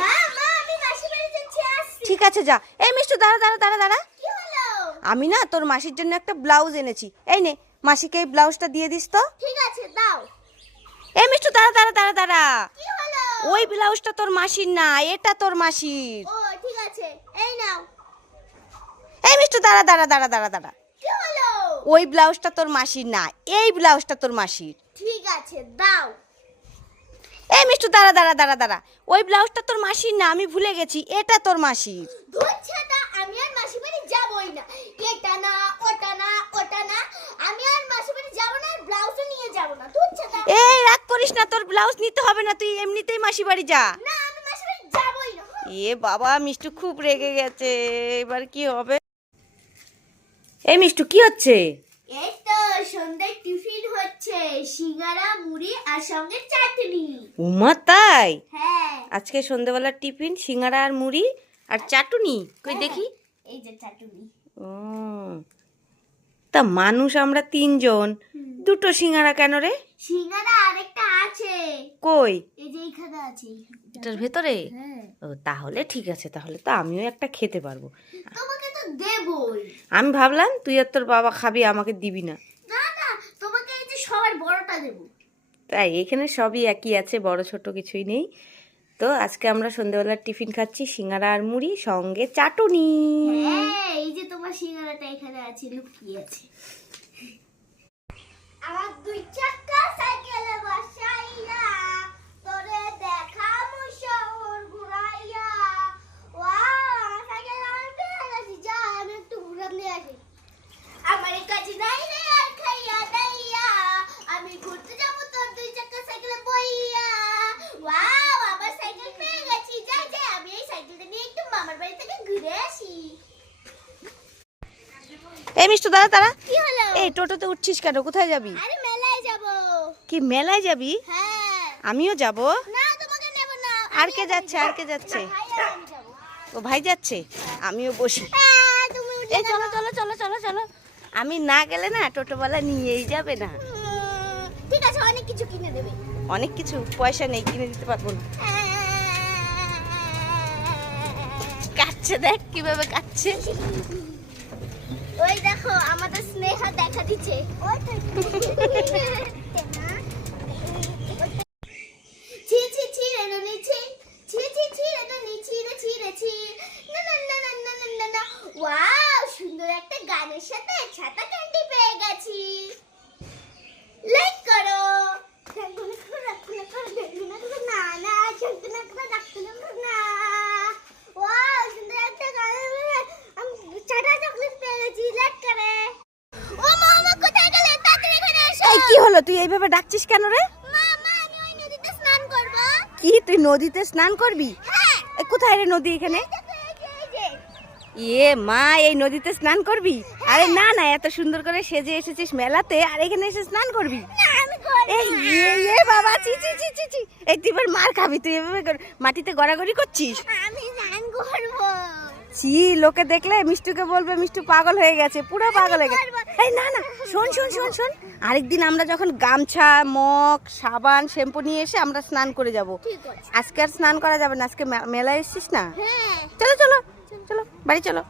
মা মা আমি মাসি বাড়ি যাচ্ছি আসছি। ঠিক আছে যা। এই মিষ্টু দাঁড়া দাঁড়া দাঁড়া দাঁড়া। কি হলো? আমি না তোর মাসির জন্য একটা ব্লাউজ এনেছি। এই নে মাসিকে এই ব্লাউজটা দিয়ে দিস তো। ঠিক আছে দাও। এই মিষ্টু দাঁড়া দাঁড়া দাঁড়া দাঁড়া। কি হলো? ওই ব্লাউজটা তোর মাসির না এটা তোর মাসির। ও ঠিক আছে এই নাও। এই মিষ্টু দাঁড়া দাঁড়া দাঁড়া দাঁড়া দাঁড়া। কি হলো? ওই ব্লাউজটা তোর মাসির না এই ব্লাউজটা তোর মাসির। ঠিক আছে দাও। এই মিষ্টু দাঁড়া দাঁড়া দাঁড়া দাঁড়া। ওই ব্লাউজটা তোর মাসির না আমি ভুলে গেছি। এটা তোর মাসির। ধুচ্ছাটা আমি আর মাসি বাড়ি যাবই না। এটা না ওটা না ওটা না আমি আর মাসি বাড়ি যাব না আর ব্লাউজও নিয়ে যাব না। ধুচ্ছাটা এই রাগ করিস না তোর ব্লাউজ নিতে হবে না তুই এমনিতেই মাসি বাড়ি যা। না আমি মাসি বাড়ি যাবই না। এ বাবা মিষ্টু খুব রেগে গেছে। এবার কি হবে? এই মিষ্টু কি হচ্ছে? সন্ধ্যায় টিফিন হচ্ছে সিঙ্গারা মুড়ি আর সঙ্গে চাটনি। উমা তাই? হ্যাঁ। আজকে সন্ধ্যেবেলার টিফিন সিঙ্গারা আর মুড়ি আর চাটুনি? কই দেখি। এই যে চাটনি। ও তা মানুষ আমরা তিনজন দুটো সিঙ্গারা কেন রে? সিঙ্গারা আরেকটা আছে। কই? এই যে এইখানে আছে এটার ভেতরে? হ্যাঁ। ও তাহলে ঠিক আছে তাহলে তো আমিও একটা খেতে পারব। তোমাকে তো দেবই। আমি ভাবলাম তুই আর তোর বাবা খাবি আমাকে দিবি না তোমাকে এই যে সবার বড়টা দেবো। তাই এখানে সবই একই আছে বড় ছোট কিছুই নেই। তো আজকে আমরা সন্ধ্যেবেলার টিফিন খাচ্ছি সিঙ্গারা আর মুড়ি সঙ্গে চাটুনি। হ্যাঁ এই যে তোমার সিঙ্গারাটা এখানে আছে লুকিয়ে আছে। আমার দুই চাকা সাইকেলে বসাইয়া তোরে দেখামু শহর ঘুরাইয়া ওয়াও আমার সাইকেল আমার পেয়ে গেছি যা আমি একটু ঘুরান দিয়ে আসি আমার কাছে নাই রে আর খাইয়া দাইয়া আমি ঘুরতে যাব তোর দুই চাকা সাইকেলে বইয়া ওয়াও আমার সাইকেল পেয়ে গেছি যাই যাই আমি এই সাইকেলটা নিয়ে একটু মামার বাড়ি থেকে ঘুরে আসি এই মিষ্টু দাদা তারা কি হলো? এই টোটোতে উঠছিস কেন? কোথায় যাবি? আরে মেলায় যাব। কি মেলায় যাবি? হ্যাঁ। আমিও যাব? না তোমাকে নেব না। আর কে যাচ্ছে আর কে যাচ্ছে? ও ভাই যাচ্ছে? আমিও বসি। হ্যাঁ এই চলো চলো চলো চলো চলো। আমি না গেলে না টোটোওয়ালা নিয়েই যাবে না। ঠিক আছে অনেক কিছু কিনে দেবে। অনেক কিছু পয়সা নেই কিনে দিতে পারব না। কাচ্ছে দেখ কীভাবে কাচ্ছে ওই দেখো আমাদের স্নেহা দেখা দিচ্ছে। হলো তুই এইভাবে ডাকছিস কেন রে? কি তুই নদীতে স্নান করবি? হ্যাঁ। এ, কোথায় রে নদী এখানে? ইয়ে মা এই নদীতে স্নান করবি? আরে না না এত সুন্দর করে সেজে এসেছিস মেলাতে আর এখানে এসে স্নান করবি? এই ইয়ে ইয়ে বাবা চি চি চি চি চি এই তুই এবার মার খাবি তুই এভাবে কর- মাটিতে গড়াগড়ি করছিস? আমি স্নান করব। ছি লোকে দেখলে মিষ্টুকে বলবে মিষ্টু পাগল হয়ে গেছে পুরো পাগল হয়ে গেছে। এই না না শোন শোন শোন শোন। আরেকদিন আমরা যখন গামছা মগ সাবান শ্যাম্পু নিয়ে এসে আমরা স্নান করে যাব। আজকে আর স্নান করা যাবে না আজকে মেলায় এসছিস না? হ্যাঁ। চলো চলো চলো বাড়ি চলো।